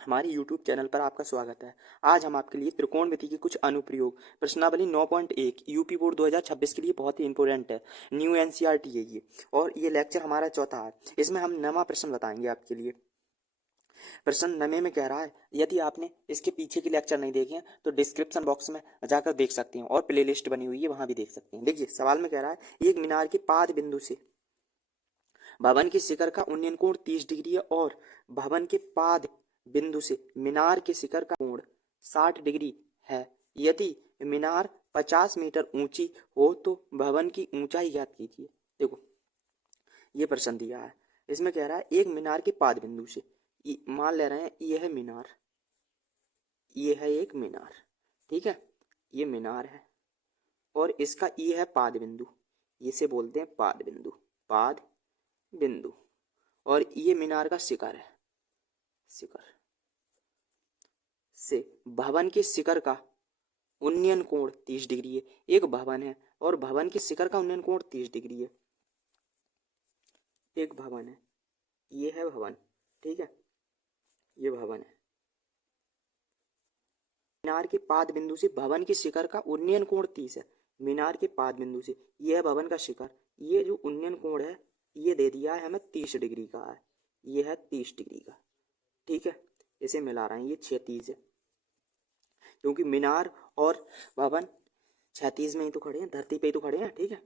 हमारे YouTube channel पर आपका स्वागत है। आज हम आपके लिए त्रिकोणमिति के कुछ अनुप्रयोग प्रश्नावली 9.1 यूपी बोर्ड 2026 के लिए बहुत ही इंपॉर्टेंट है। न्यू एनसीईआरटी है ये, और ये लेक्चर हमारा चौथा है। इसमें हम नवा प्रश्न बताएंगे आपके लिए। प्रश्न नवे में कह रहा है, यदि आपने इसके पीछे के लेक्चर नहीं देखे हैं तो डिस्क्रिप्शन बॉक्स में जाकर देख सकते हैं, और प्ले लिस्ट बनी हुई है, वहां भी देख सकते हैं। देखिए सवाल में कह रहा है, एक मीनार के पाद बिंदु से भवन के शिखर का उन्नयन कोण 30 डिग्री है, और भवन के पाद बिंदु से मीनार के शिखर का कोण 60 डिग्री है। यदि मीनार 50 मीटर ऊंची हो तो भवन की ऊंचाई ज्ञात कीजिए। देखो ये प्रश्न दिया है, इसमें कह रहा है एक मीनार के पाद बिंदु से, मान ले रहे हैं ये है मीनार, ये है एक मीनार, ठीक है, ये मीनार है, और इसका ये है पाद बिंदु, इसे बोलते हैं पाद बिंदु, पाद बिंदु, और ये मीनार का शिखर है। शिखर से भवन के शिखर का उन्नयन कोण 30 डिग्री है। एक भवन है और भवन के शिखर का उन्नयन कोण 30 डिग्री है। एक भवन है, ये है भवन, ठीक है, ये भवन है। मीनार के पाद बिंदु से भवन के शिखर का उन्नयन कोण 30 है। मीनार के पाद बिंदु से, ये है भवन का शिखर, ये जो उन्नयन कोण है ये दे दिया है हमें 30 डिग्री का है, ये है 30 डिग्री का, ठीक है। इसे मिला रहे हैं, ये 36 है, क्योंकि मीनार और भवन 36 में ही तो खड़े हैं, धरती पे ही तो खड़े हैं, ठीक है।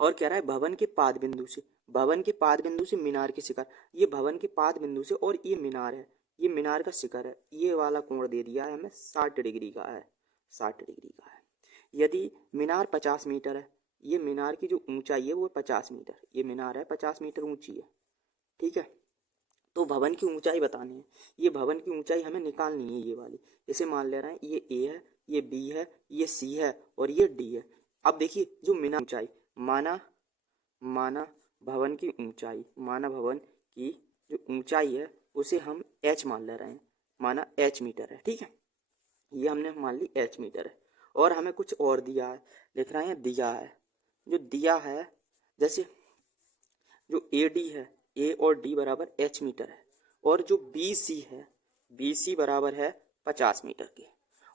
और कह रहा है भवन के पाद बिंदु से, भवन के पाद बिंदु से मीनार के शिखर, ये भवन के पाद बिंदु से, और ये मीनार है, ये मीनार का शिखर है, ये वाला कोण दे दिया है हमें 60 डिग्री का है, 60 डिग्री का है। यदि मीनार 50 मीटर है, ये मीनार की जो ऊंचाई है वो 50 मीटर, ये मीनार है 50 मीटर ऊंची है, ठीक है। तो भवन की ऊंचाई बतानी है, ये भवन की ऊंचाई हमें निकालनी है, ये वाली। इसे मान ले रहे हैं ये ए है, ये बी है, ये सी है, और ये डी है। अब देखिए जो मीनार ऊंचाई, माना माना भवन की ऊंचाई, माना भवन की जो ऊंचाई है उसे हम एच मान ले रहे हैं, माना एच मीटर है, ठीक है, ये हमने मान ली एच मीटर है। और हमें कुछ और दिया है, लिख रहे हैं दिया है, जो दिया है, जैसे जो ए डी है, ए और डी बराबर एच मीटर है, और जो बी सी है, बी सी बराबर है 50 मीटर के,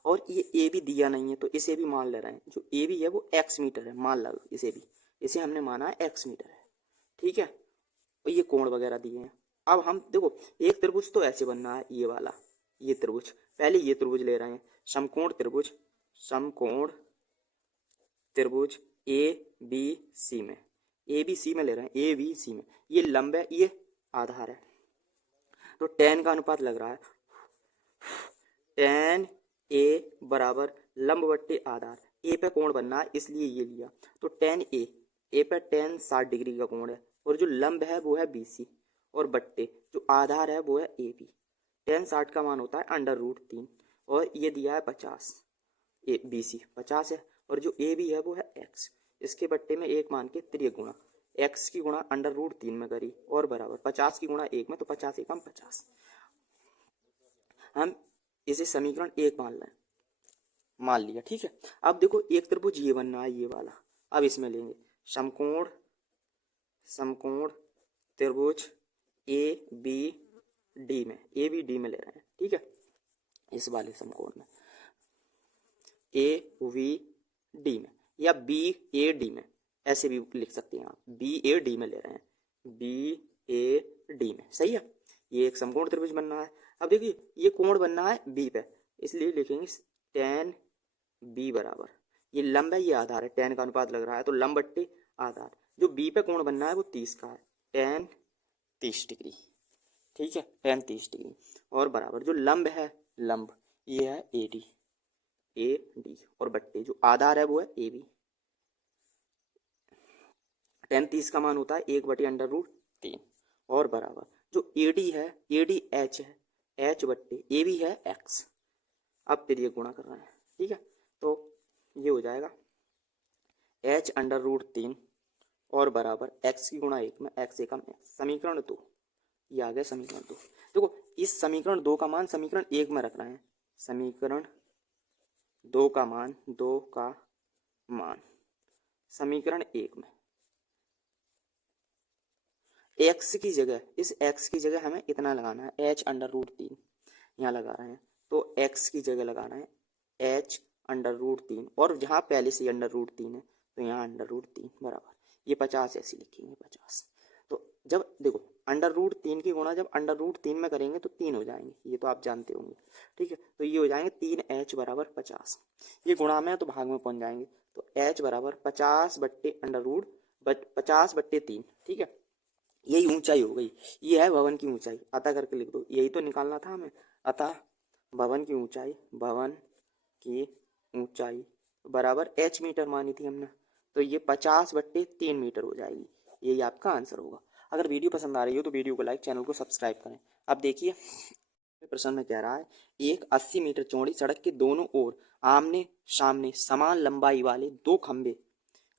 और ये ए भी दिया नहीं है तो इसे भी मान ले रहे हैं, जो ए भी है वो एक्स मीटर है, मान लो इसे भी, इसे हमने माना है एक्स मीटर है, ठीक है। और ये कोण वगैरह दिए हैं। अब हम देखो एक त्रिभुज तो ऐसे बनना है, ये वाला, ये त्रिभुज, पहले ये त्रिभुज ले रहे हैं, समकोण त्रिभुज, समकोण त्रिभुज ए बी सी में, ए बी सी में ले रहे हैं, ए बी सी में, ये लंब है, ये आधार है, तो tan का अनुपात लग रहा है, tan ए बराबर लंब बट्टे आधार, ए पे कोण बनना है इसलिए ये लिया, तो tan ए, ए पे tan 60 डिग्री का कोण है, और जो लंब है वो है बी सी, और बट्टे जो आधार है वो है ए बी। tan 60 का मान होता है √3, और ये दिया है 50, ए बी सी 50 है, और जो ए बी है वो है एक्स, इसके बट्टे में एक मान के त्रिय गुणा, एक्स की गुणा √3 में करी, और बराबर 50 की गुणा एक में, तो 50 एकम 50। हम इसे समीकरण एक मान लिया, ठीक है। अब देखो एक त्रिभुज ये बनना है, ये वाला, अब इसमें लेंगे समकोण, समकोण त्रिभुज ए बी डी में, ए बी डी में ले रहे हैं, ठीक है, इस वाले समकोण में, ए वी डी में, या बी ए डी में, ऐसे भी लिख सकते हैं आप, बी ए डी में ले रहे हैं, बी ए डी में, सही है। ये एक समकोण त्रिभुज बनना है। अब देखिए ये कोण बनना है बी पे, इसलिए लिखेंगे tan बी बराबर, ये लंब है, ये आधार है, tan का अनुपात लग रहा है तो लंब बट्टे आधार, जो बी पे कोण बनना है वो 30 का है, tan 30 डिग्री, ठीक है, tan 30 डिग्री, और बराबर जो लंब है, लंब ये है ए डी, ए डी, और बट्टे जो आधार है वो है ए बी। tan 30 का मान होता है 1/√3, और बराबर जो ए डी है, ए डी एच है, एच बट्टे ए बी है एक्स, अब फिर ये गुणा कर रहे हैं, ठीक है, तो ये हो जाएगा h√3 और बराबर x की गुणा एक में, x एकम x, समीकरण 2, ये आ गया समीकरण 2। देखो इस समीकरण 2 का मान समीकरण 1 में रख रहे हैं, समीकरण 2 का मान, 2 का मान समीकरण 1 में, एक्स की जगह, इस एक्स की जगह हमें इतना लगाना है, एच अंडर रूट 3 यहाँ लगा रहे हैं। तो एक्स की जगह लगाना है एच अंडर रूट 3, और जहाँ पहले से अंडर रूट 3 है तो यहाँ अंडर रूट 3 बराबर ये 50 ऐसे लिखेंगे 50। तो जब देखो अंडर रूट 3 की गुणा जब अंडर रूट 3 में करेंगे तो 3 हो जाएंगे, ये तो आप जानते होंगे, ठीक है। तो ये हो जाएंगे 3h बराबर 50, ये गुणा में तो भाग में पहुंच जाएंगे। तो h बराबर 50 बट्टे अंडर रूट 50/3, ठीक है। यही ऊंचाई हो गई, ये है भवन की ऊंचाई, अतः करके लिख दो, यही तो निकालना था हमें। अतः भवन की ऊंचाई, भवन की ऊंचाई बराबर h मीटर मानी थी हमने, तो ये 50/3 मीटर हो जाएगी, यही आपका आंसर होगा। अगर वीडियो पसंद आ रही हो तो वीडियो को लाइक, चैनल को सब्सक्राइब करें। अब देखिए प्रश्न में कह रहा है एक 80 मीटर चौड़ी सड़क के दोनों ओर आमने सामने समान लंबाई वाले दो खंभे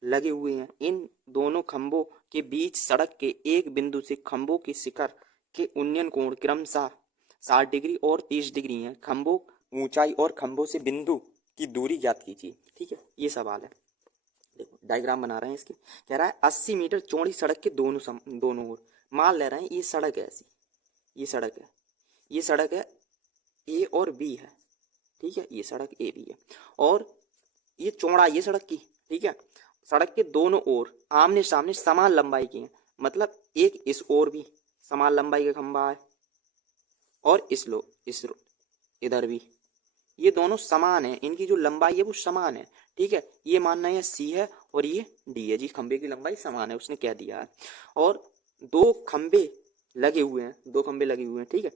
लगे हुए हैं। इन दोनों खंभों के बीच सड़क के एक बिंदु से खंभों के शिखर के उन्नयन कोण क्रमशः 60 डिग्री और 30 डिग्री है। खंभों ऊंचाई और खंभों से बिंदु की दूरी ज्ञात कीजिए, ठीक है। ये सवाल है, देखो डायग्राम बना रहे हैं इसकी। कह रहा है 80 मीटर चौड़ी सड़क के दोनों ओर, मान ले रहे हैं ये सड़क है ऐसी, ये सड़क है, ये सड़क है ए और बी है, ठीक है, ये सड़क ए बी है, और ये चौड़ाई है सड़क की, ठीक है। सड़क के दोनों ओर आमने सामने समान लंबाई की है, मतलब एक इस ओर भी समान लंबाई का खंभा है और इस इधर भी, ये दोनों समान है, इनकी जो लंबाई है वो समान है, ठीक है। ये मानना है सी है और ये डी है जी, खंबे की लंबाई समान है, उसने कह दिया है। और दो खंबे लगे हुए हैं, दो खंबे लगे हुए हैं, ठीक है।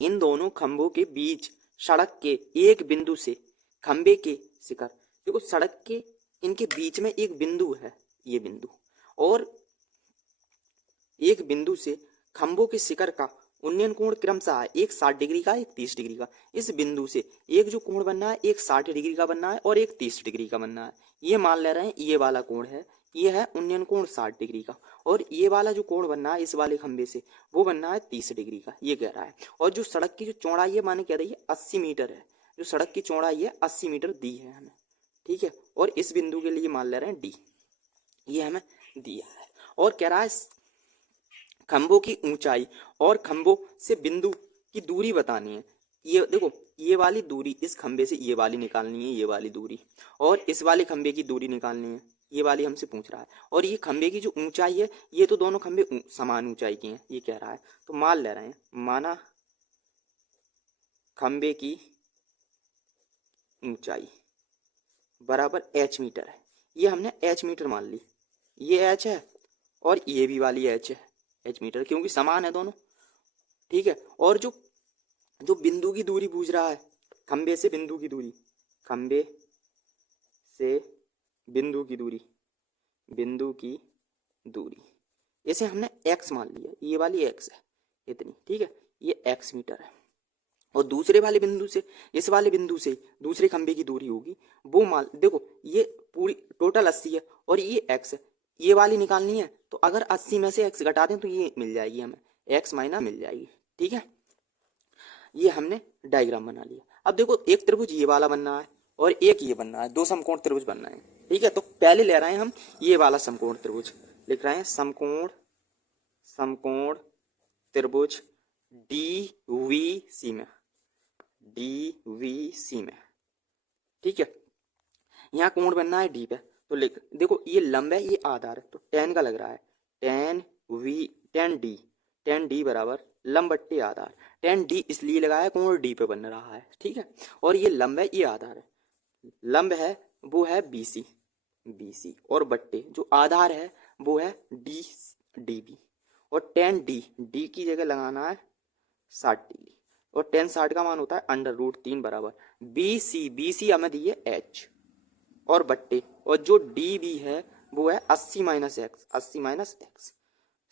इन दोनों खंभों के बीच सड़क के एक बिंदु से खंबे के शिखर, देखो सड़क के इनके बीच में एक बिंदु है, ये बिंदु, और एक बिंदु से खंभों के शिखर का उन्नयन कोण क्रमशः है, एक 60 डिग्री का, एक 30 डिग्री का। इस बिंदु से एक जो कोण बनना है एक 60 डिग्री का बनना है और एक 30 डिग्री का बनना है। ये मान ले रहे हैं ये वाला कोण है, ये है उन्नयन कोण 60 डिग्री का, और ये वाला जो कोण बनना है इस वाले खंबे से वो बनना है 30 डिग्री का, ये कह रहा है। और जो सड़क की जो चौड़ाई है माने कह रही है 80 मीटर है, जो सड़क की चौड़ाई है 80 मीटर दी है हमें, ठीक है। और इस बिंदु के लिए मान ले रहे हैं डी, ये हमें दिया है। और कह रहा है खंभों की ऊंचाई और खंभों से बिंदु की दूरी बतानी है। ये देखो ये वाली दूरी इस खंबे से ये वाली निकालनी है, ये वाली दूरी, और इस वाले खंबे की दूरी निकालनी है, ये वाली हमसे पूछ रहा है। और ये खंबे की जो ऊंचाई है, ये तो दोनों खंबे समान ऊंचाई की हैं, ये कह रहा है। तो मान ले रहे हैं, माना खंबे की ऊंचाई बराबर h मीटर है, ये हमने h मीटर मान ली, ये h है और ये भी वाली h है, h मीटर, क्योंकि समान है दोनों, ठीक है। और जो जो बिंदु की दूरी पूछ रहा है, खंबे से बिंदु की दूरी, खंबे से बिंदु की दूरी, बिंदु की दूरी, इसे हमने x मान लिया, ये वाली x है इतनी, ठीक है, ये x मीटर है। और दूसरे वाले बिंदु से इस वाले बिंदु से दूसरे खंबे की दूरी होगी वो मान, देखो ये पूरी टोटल 80 है और ये x है, ये वाली निकालनी है, तो अगर 80 में से x घटा दें तो ये मिल जाएगी हमें, x माइनस मिल जाएगी, ठीक है। ये हमने डायग्राम बना लिया। अब देखो एक त्रिभुज ये वाला बनना है और एक ये बनना है, दो समकोण त्रिभुज बनना है, ठीक है। तो पहले ले रहे हैं हम ये वाला समकोण त्रिभुज, लिख रहे हैं समकोण त्रिभुज DVC में, DVC में, ठीक है। यहाँ कोण बनना है डी पे, तो लिख देखो ये लंब है ये आधार है, तो tan का लग रहा है, tan D बराबर लंब बट्टे आधार, tan D इसलिए लगाया कोण डी पे बन रहा है, ठीक है। और ये लंब है ये आधार है, लंब है वो है BC और बट्टे जो आधार है वो है DB, और tan D की जगह लगाना है 60 डिग्री, और tan 60 का मान होता है अंडर रूट 3 बराबर BC हमें दी है h और बट्टे, और जो DB है वो है 80 माइनस एक्स,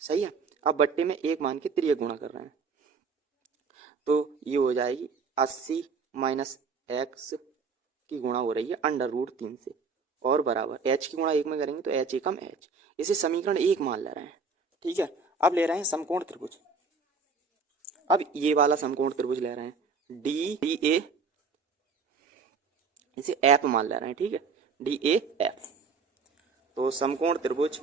सही है। अब बट्टे में एक मान के त्रिय गुणा कर रहे हैं, तो ये हो जाएगी 80 माइनस एक्स की गुणा हो रही है अंडर रूट 3 से, और बराबर h की गुणा एक में करेंगे तो h एकम h, इसे समीकरण 1 मान ले रहे हैं, ठीक है। अब ले रहे हैं समकोण त्रिभुज, अब ये वाला समकोण त्रिभुज ले रहे हैं DA, इसे f मान ले रहे हैं, ठीक है, DAF। तो समकोण त्रिभुज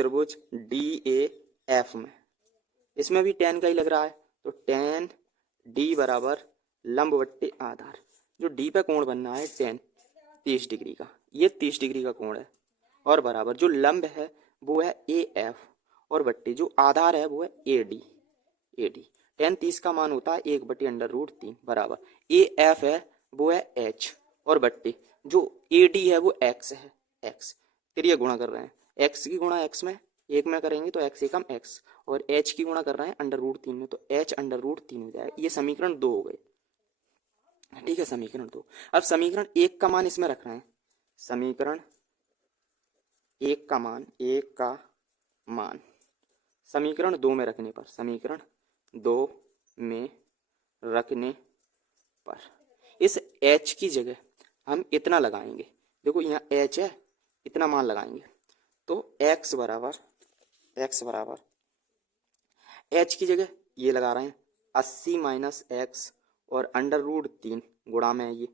त्रिभुज DAF में, इसमें भी tan का ही लग रहा है, तो tan D बराबर लंब बट्टे आधार। जो D पे कोण बनना है tan 30 डिग्री का, ये 30 डिग्री का कोण है, और बराबर जो लंब है वो है AF, और बट्टे जो आधार है वो है AD। tan 30 का मान होता है 1/√3 बराबर AF है वो है H, और बट्टे जो AD है वो X है, X। फिर ये गुणा कर रहे हैं, X की गुणा X में, एक में करेंगे तो X एकम X, और H की गुणा कर रहे हैं √3 में, तो H √3 हो जाएगा। ये समीकरण 2 हो गए, ठीक है, समीकरण 2। अब समीकरण 1 का मान इसमें रख रहे हैं, समीकरण 1 का मान, समीकरण 2 में रखने पर, समीकरण 2 में रखने पर इस H की जगह हम इतना लगाएंगे, देखो यहाँ H है, इतना मान लगाएंगे, तो x बराबर H की जगह ये लगा रहे हैं 80 माइनस एक्स और √3 गुणा में ये,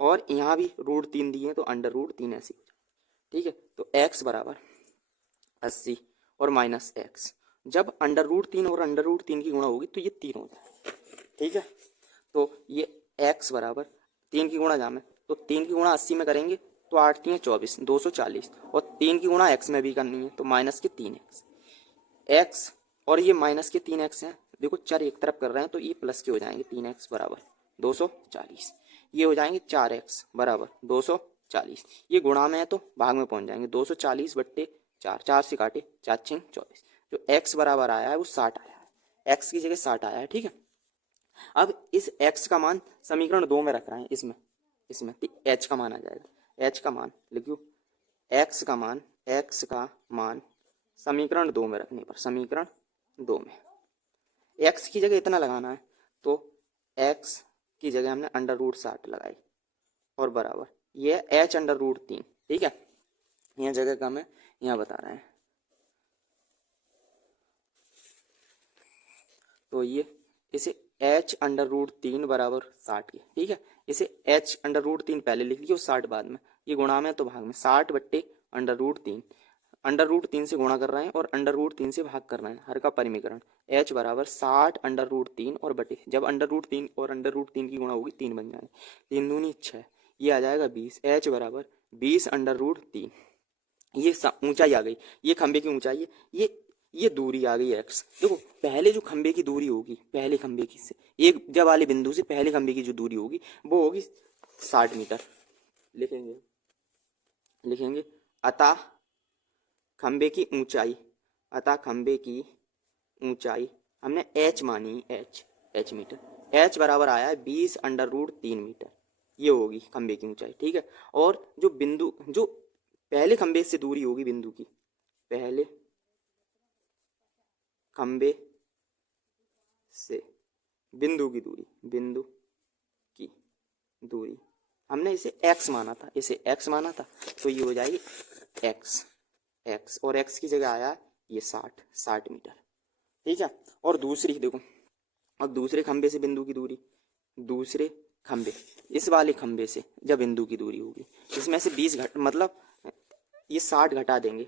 और यहाँ भी √3 दिए तो √3 ऐसे, ठीक है। तो x बराबर 80 और माइनस एक्स, जब √3 और √3 की गुणा होगी तो ये 3 होता है, ठीक है। तो ये x बराबर 3 की गुणा जामे, तो 3 की गुणा 80 में करेंगे तो 8 3 24 240, और 3 की गुणा x में भी करनी है तो माइनस के 3x, x और ये माइनस के 3x हैं, देखो चार एक तरफ कर रहे हैं तो ये प्लस के हो जाएंगे, 3x बराबर 240, ये हो जाएंगे 4x बराबर 240, ये गुणा में है तो भाग में पहुंच जाएंगे, 240/4, 4 से काटे 4 6 24, जो x बराबर आया है वो 60 आया है, x की जगह 60 आया है, ठीक है। अब इस x का मान समीकरण 2 में रख रहे हैं, इसमें h का मान आ जाएगा, h का मान लिखियो, x का मान समीकरण 2 में रखने पर, समीकरण 2 में x की जगह इतना लगाना है, तो x की जगह हमने √60 लगाई, और बराबर ये h √3, ठीक है। यहाँ जगह कम है, यहाँ बता रहे हैं, तो ये इसे h √3 बराबर 60 के, ठीक है। इसे h √3 पहले लिख लियो, 60 बाद में, ये गुणा में तो भाग में, 60/√3, √3 से गुणा कर रहे हैं और √3 से भाग कर रहे हैं, हर का परिमीकरण, h बराबर 60 √3 और बटे, जब √3 और √3 की गुणा होगी 3 बन जाएंगे, 3 दूनी 6, ये आ जाएगा 20, h बराबर 20 √3, ये ऊंचाई आ गई, ये खंबे की ऊंचाई है, ये दूरी आ गई x। देखो पहले जो खंबे की दूरी होगी, पहले खंबे की से एक जब वाले बिंदु से पहले खंबे की जो दूरी होगी वो होगी 60 मीटर, लिखेंगे अतः खंबे की ऊंचाई हमने h मानी, h मीटर, h बराबर आया है 20 √3 मीटर, ये होगी खंबे की ऊंचाई, ठीक है। और जो पहले खंबे से दूरी होगी बिंदु की, पहले खंबे से बिंदु की दूरी हमने इसे x माना था, तो ये हो जाएगी x, और x की जगह आया ये 60 मीटर, ठीक है। और दूसरी देखो, और दूसरे खंबे से बिंदु की दूरी, दूसरे खंबे इस वाले खंबे से जब बिंदु की दूरी होगी, इसमें से 20 मतलब ये 60 घटा देंगे,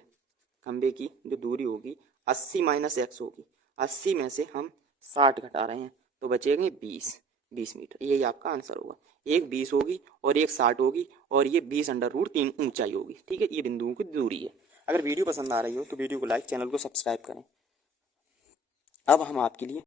खंबे की जो दूरी होगी 80 माइनस x होगी, 80 में से हम 60 घटा रहे हैं तो बचेंगे 20 मीटर, यही आपका आंसर होगा। एक 20 होगी और एक 60 होगी, और ये 20 √3 ऊंचाई होगी, ठीक है। ये बिंदुओं की दूरी है। अगर वीडियो पसंद आ रही हो तो वीडियो को लाइक, चैनल को सब्सक्राइब करें। अब हम आपके लिए